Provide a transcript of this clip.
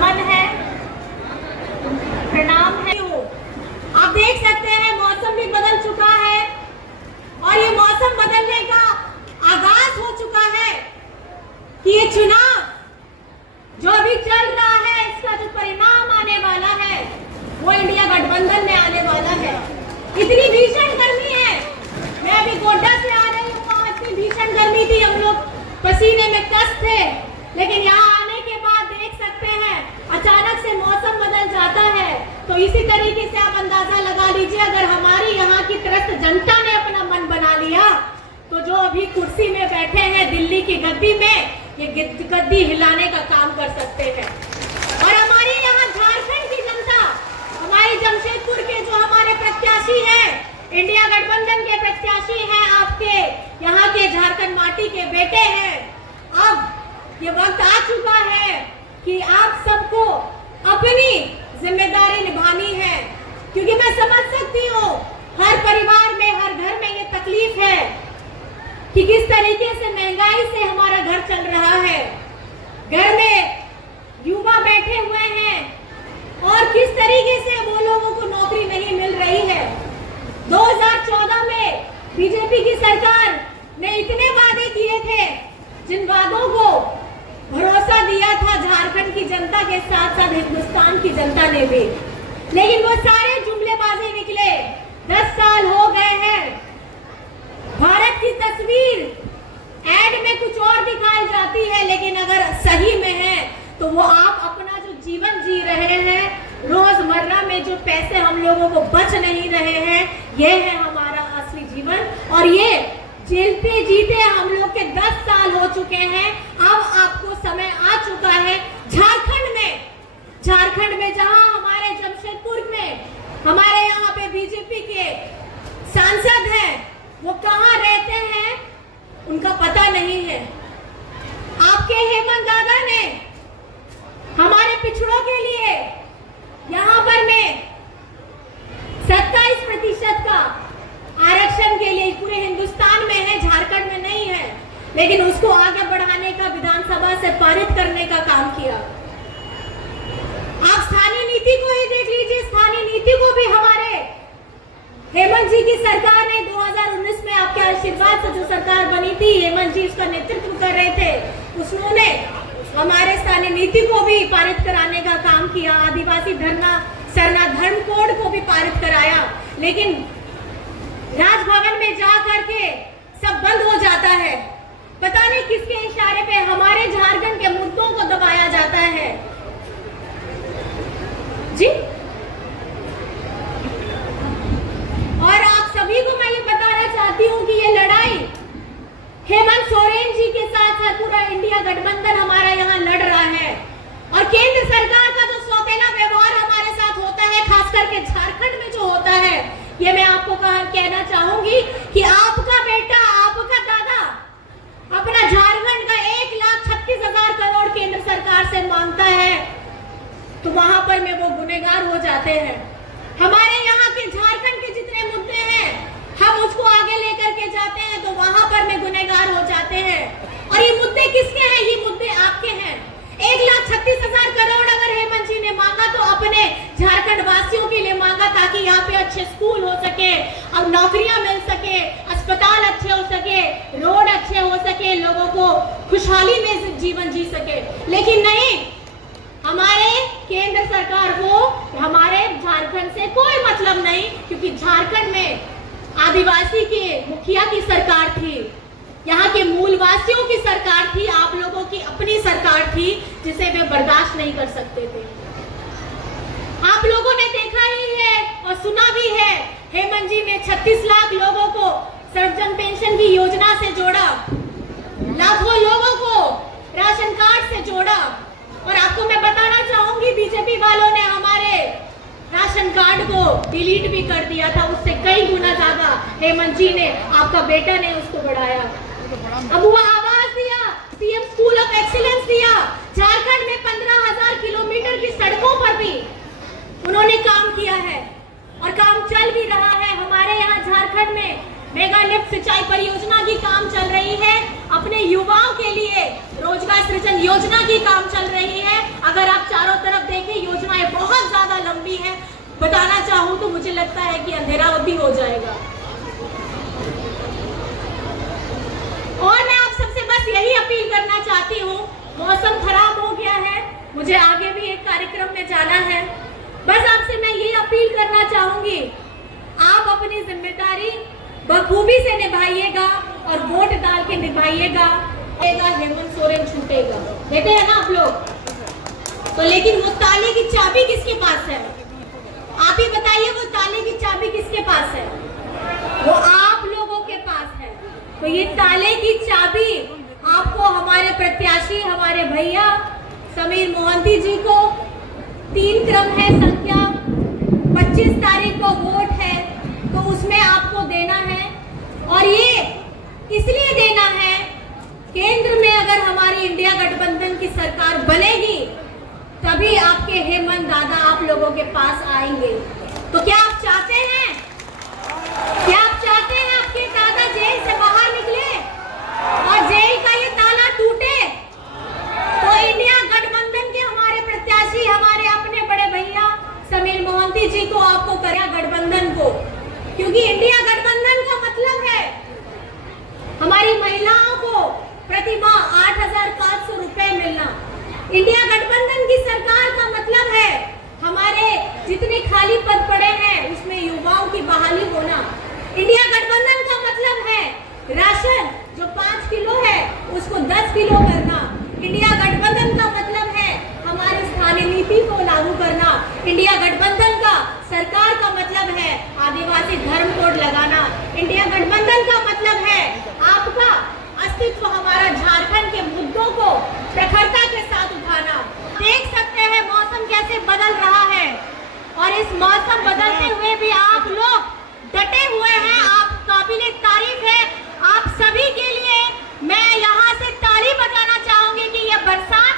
नमन है, प्रणाम है। आप देख सकते हैं मौसम भी बदल चुका है और ये मौसम बदलने का आगाज हो चुका है कि ये चुनाव जो अभी चल रहा है इसका जो परिणाम आने वाला है वो इंडिया गठबंधन में आने वाला है। इतनी भीषण गर्मी है, मैं अभी गोड्डा से आ रही हूँ, वहाँ इतनी भीषण गर्मी थी, हम लोग पसीने में कस थे, लेकिन यहाँ आने के बाद देख सकते हैं अचानक से मौसम बदल जाता है। तो इसी तरीके से आप अंदाजा लगा लीजिए, अगर हमारी यहाँ की त्रस्त जनता ने अपना मन बना लिया तो जो अभी कुर्सी में बैठे हैं दिल्ली की गद्दी में, ये गद्दी हिलाने का काम कर सकते हैं। और हमारी यहाँ झारखंड की जनता, हमारी जमशेदपुर के जो हमारे प्रत्याशी हैं, इंडिया गठबंधन के प्रत्याशी हैं, आपके यहाँ के झारखंड माटी के बेटे हैं। अब ये वक्त आ चुका है कि आप सबको अपनी जिम्मेदारी निभानी है, क्योंकि मैं समझ सकती हूँ हर परिवार में, हर घर में ये तकलीफ है कि किस तरीके से महंगाई से हमारा घर चल रहा है। घर में युवा बैठे हुए हैं और किस तरीके से वो लोगों को नौकरी नहीं मिल रही है। 2014 में बीजेपी की सरकार ने इतने वादे किए थे, जिन वादों को भरोसा दिया था झारखंड की जनता के साथ साथ हिंदुस्तान की जनता ने भी, लेकिन वो सारे जुमलेबाजी निकले। 10 साल हो गए हैं, भारत की तस्वीर एड में कुछ और दिखाई जाती है, लेकिन अगर सही में है तो वो आप अपना जो जीवन जी रहे हैं, रोजमर्रा में जो पैसे हम लोगों को बच नहीं रहे हैं, ये है हमारा असली जीवन। और ये झेलते जीते हम लोग के 10 साल हो चुके हैं। अब आपको समय आ चुका है झारखंड में जहां हमारे जमशेदपुर में हमारे यहाँ पे बीजेपी के सांसद हैं, वो कहाँ रहते हैं उनका पता नहीं है। आपके हेमंत दादा ने हमारे पिछड़ों के लिए यहाँ पर में 27% का आरक्षण के लिए पूरे हिंदुस्तान में है, झारखंड में नहीं है, लेकिन उसको आगे बढ़ाने का, विधानसभा से पारित करने का काम किया। आप स्थानीय नीति को ही देख लीजिए, स्थानीय नीति को भी हमारे हेमंत जी की सरकार ने 2019 में आपके आशीर्वाद से जो सरकार बनी थी, हेमंत जी उसका नेतृत्व कर रहे थे, उसने हमारे स्थानीय नीति को भी पारित कराने का काम किया। आदिवासी सरना धर्म कोड को भी पारित कराया, लेकिन राजभवन में जा करके सब बंद हो जाता है। पता नहीं किसके इशारे पे हमारे झारखंड के मुद्दों को दबाया जाता है जी। और आप सभी को मैं ये बताना चाहती हूँ कि ये लड़ाई हेमंत सोरेन जी के साथ है, पूरा इंडिया गठबंधन हमारा यहाँ लड़ रहा है। और केंद्र सरकार का जो सौतेला व्यवहार हमारे साथ होता है, खास करके झारखंड में जो होता है, ये मैं आपको कहना चाहूंगी कि आपका बेटा, आपका दादा अपना झारखंड का 1,36,000 करोड़ केंद्र सरकार से मांगता है, तो वहां पर में वो गुनहगार हो जाते हैं। हमारे यहाँ के झारखंड के जितने मुद्दे हैं, हम उसको आगे लेकर के जाते हैं तो वहां पर में गुनहगार हो जाते हैं। और ये मुद्दे किसके हैं? ये मुद्दे आपके हैं। 1,36,000 करोड़ अगर हेमंत जी ने मांगा तो अपने झारखंड वासियों के लिए मांगा, ताकि यहाँ पे अच्छे स्कूल हो सके, अब नौकरियां मिल सके, अस्पताल अच्छे हो सके, रोड अच्छे हो सके, लोगों को खुशहाली में जीवन जी सके। लेकिन नहीं, हमारे केंद्र सरकार को हमारे झारखंड से कोई मतलब नहीं, क्योंकि झारखंड में आदिवासी के मुखिया की सरकार थी, यहाँ के मूलवासियों की सरकार थी, आप लोगों की अपनी सरकार थी, जिसे वे बर्दाश्त नहीं कर सकते थे। आप लोगों ने देखा ही है और सुना भी है, हेमंत जी ने 36 लाख लोगों को सर्वजन पेंशन की योजना से जोड़ा, लाखों लोगों को राशन कार्ड से जोड़ा। और आपको मैं बताना चाहूंगी, बीजेपी वालों ने हमारे राशन कार्ड को डिलीट भी कर दिया था, उससे कई गुना ज्यादा हेमंत जी ने, आपका बेटा ने उसको बढ़ाया। अब वो आवाज दिया, सीएम स्कूल ऑफ एक्सीलेंस दिया, झारखंड में 15,000 किलोमीटर की सड़कों पर भी उन्होंने काम किया है और काम चल भी रहा है। हमारे यहाँ झारखंड में मेगा लिफ्ट सिंचाई परियोजना की काम चल रही है, अपने युवाओं के लिए रोजगार सृजन योजना की काम चल रही है। अगर आप चारों तरफ देखें, योजनाएं बहुत ज्यादा लंबी है। बताना चाहूं तो मुझे लगता है कि अंधेरा भी हो जाएगा। और मैं आप सबसे बस यही अपील करना चाहती हूँ, मौसम खराब हो गया है, मुझे आगे भी एक कार्यक्रम में जाना है। बस आपसे मैं ये अपील करना चाहूंगी, आप अपनी जिम्मेदारी बखूबी से निभाइएगा और वोट डाल के निभाइएगा। हेमंत सोरेन छूटेगा, देते हैं ना आप लोग। तो लेकिन वो ताले की चाबी किसके पास है? आप ही बताइए, वो ताले की चाबी किसके पास है? वो आप लोगों के पास है। तो ये ताले की चाबी आपको हमारे प्रत्याशी, हमारे भैया समीर मोहंती जी को 3 क्रम है संख्या, 25 तारीख को वोट है, तो उसमें आपको देना है। और ये इसलिए देना है, केंद्र में अगर हमारी इंडिया गठबंधन की सरकार बनेगी तभी आपके हेमंत दादा आप लोगों के पास आएंगे। तो क्या आप चाहते हैं, आपके दादा जेल से बाहर निकले और जेल का ये ताला टूटे? तो इंडिया गठबंधन के हमारे प्रत्याशी, हमारे अपने बड़े भैया समीर मोहंती जी को आपको करें गठबंधन को, क्योंकि इंडिया गठबंधन का मतलब है हमारी महिलाओं को प्रति माह 8,500 रुपए मिलना। इंडिया गठबंधन की सरकार का मतलब है हमारे जितने खाली पद पड़े हैं उसमें युवाओं की बहाली होना। इंडिया गठबंधन का मतलब है राशन जो 5 किलो है उसको 10 किलो करना। इंडिया गठबंधन का मतलब है हमारी स्थानीय नीति को लागू करना। इंडिया गठबंधन का सरकार का मतलब है आदिवासी धर्म कोड लगाना। इंडिया गठबंधन का मतलब है आपका अस्तित्व, हमारा झारखंड के मुद्दों को प्रखरता के साथ उठाना। देख सकते हैं मौसम कैसे बदल रहा है और इस मौसम बदलते हुए भी आप लोग डटे हुए हैं। आप काबिले तारीफ है। आप सभी के लिए मैं यहाँ से ताली बजाना चाहूंगी कि यह बरसात